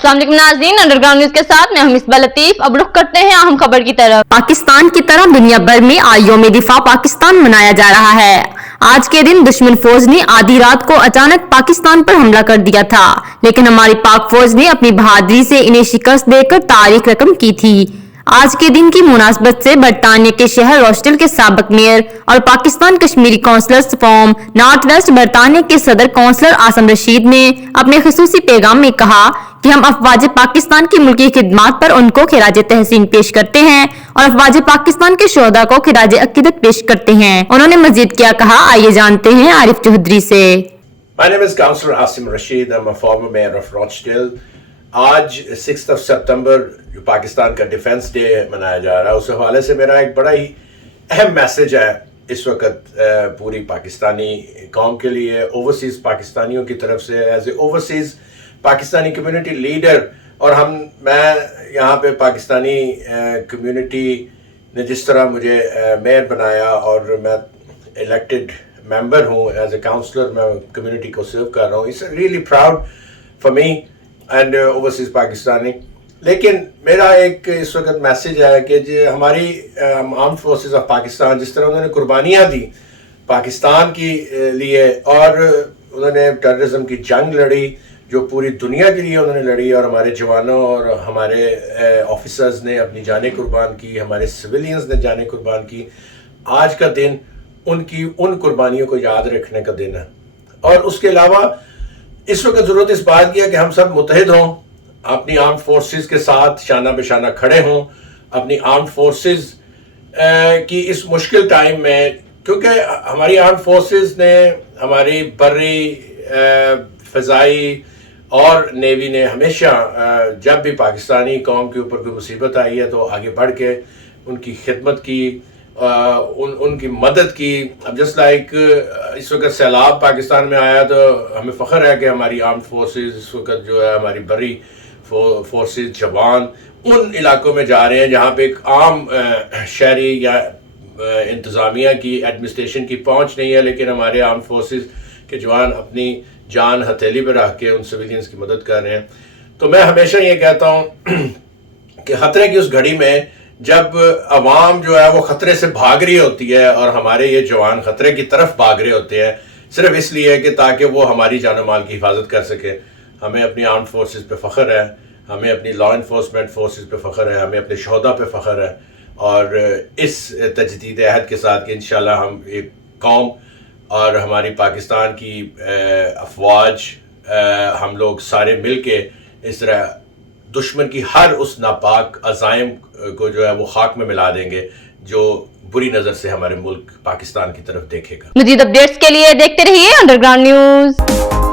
अस्सलाम वालेकुम नाज़रीन, अंडरग्राउंड न्यूज के साथ मैं मिसबा लतीफ। अब रुख करते हैं अहम खबर की तरफ। पाकिस्तान की तरह दुनिया भर में आज यौम दिफा पाकिस्तान मनाया जा रहा है। आज के दिन दुश्मन फौज ने आधी रात को अचानक पाकिस्तान पर हमला कर दिया था, लेकिन हमारी पाक फौज ने अपनी बहादुरी से इन्हें शिकस्त देकर तारीख रकम की थी। आज के दिन की मुनासबत से बरतानिया के शहर रोस्टल के साबिक मेयर और Pakistan Kashmiri councillor from north west बरतानिया के सदर काउंसलर आसम रशीद ने अपने खुसूसी पैगाम में कहा कि हम अफवाज पाकिस्तान की मुल्की खिदमात पर उनको खिराज तहसीन पेश करते हैं और अफवाज पाकिस्तान के शोहदा को खिराज अकीदत पेश करते हैं। उन्होंने मजीद क्या कहा, आइए जानते हैं आरिफ चौधरी से। My name is Councillor Asim Rashid. I'm a former mayor of Rochdale. आज 6 सितंबर जो पाकिस्तान का डिफेंस डे मनाया जा रहा है, उस हवाले से मेरा एक बड़ा ही अहम मैसेज है इस वक्त पूरी पाकिस्तानी कौम के लिए, ओवरसीज़ पाकिस्तानियों की तरफ से as a overseas Pakistani community leader. और मैं यहाँ पे पाकिस्तानी कम्युनिटी ने जिस तरह मुझे मेयर बनाया और मैं इलेक्टेड मेंबर हूँ एज ए काउंसलर, मैं कम्युनिटी को सर्व कर रहा हूँ। It's really proud for me and overseas Pakistani. लेकिन मेरा एक इस वक्त मैसेज है कि जो हमारी आर्म्ड फोर्सेस ऑफ पाकिस्तान जिस तरह उन्होंने कुर्बानियाँ दी पाकिस्तान की लिए और उन्होंने टेररिज्म की जंग लड़ी जो पूरी दुनिया के लिए उन्होंने लड़ी, और हमारे जवानों और हमारे ऑफिसर्स ने अपनी जानें कुर्बान की, हमारे सिविलियंस ने जानें कुर्बान की। आज का दिन उनकी उन कुर्बानियों को याद रखने का दिन है। और उसके अलावा इस वक्त ज़रूरत इस बात की है कि हम सब मुत्तहिद हों, अपनी आर्म्ड फोर्सेस के साथ शाना बेशाना खड़े हों, अपनी आर्म्ड फोर्सेस की इस मुश्किल टाइम में, क्योंकि हमारी आर्म्ड फोर्सेस ने हमारी बर्री फ़ज़ाई और नेवी ने हमेशा जब भी पाकिस्तानी कौम के ऊपर कोई मुसीबत आई है तो आगे बढ़ के उनकी खिदमत की, उनकी मदद की। अब जस्ट लाइक इस वक्त सैलाब पाकिस्तान में आया तो हमें फ़ख्र है कि हमारी आर्म्ड फोर्सेस इस वक्त जो है हमारी बर्री फोर्सेस जवान उन इलाकों में जा रहे हैं जहाँ पे एक आम शहरी या इंतज़ामिया की एडमिनिस्ट्रेशन की पहुँच नहीं है, लेकिन हमारे आर्म्ड फोर्सेस के जवान अपनी जान हथेली पर रख के उन सिविलियंस की मदद कर रहे हैं। तो मैं हमेशा ये कहता हूँ कि ख़तरे की उस घड़ी में जब अवाम जो है वो ख़तरे से भाग रही होती है और हमारे ये जवान ख़तरे की तरफ भाग रहे होते हैं सिर्फ इसलिए कि ताकि वो हमारी जान माल की हिफाजत कर सके, हमें अपनी आर्म्ड फोर्सेस पे फ़ख्र है, हमें अपनी लॉ इन्फोर्समेंट फोर्सेस पे फ़ख्र है, हमें अपने शोहदा पे फ़ख्र है। और इस तजदीद अहद के साथ कि इंशाल्लाह हम एक कौम और हमारी पाकिस्तान की अफवाज हम लोग सारे मिल के इस तरह दुश्मन की हर उस नापाक अज़ाइम को जो है वो खाक में मिला देंगे जो बुरी नज़र से हमारे मुल्क पाकिस्तान की तरफ देखेगा। मज़ीद अपडेट्स के लिए देखते रहिए अंडरग्राउंड न्यूज।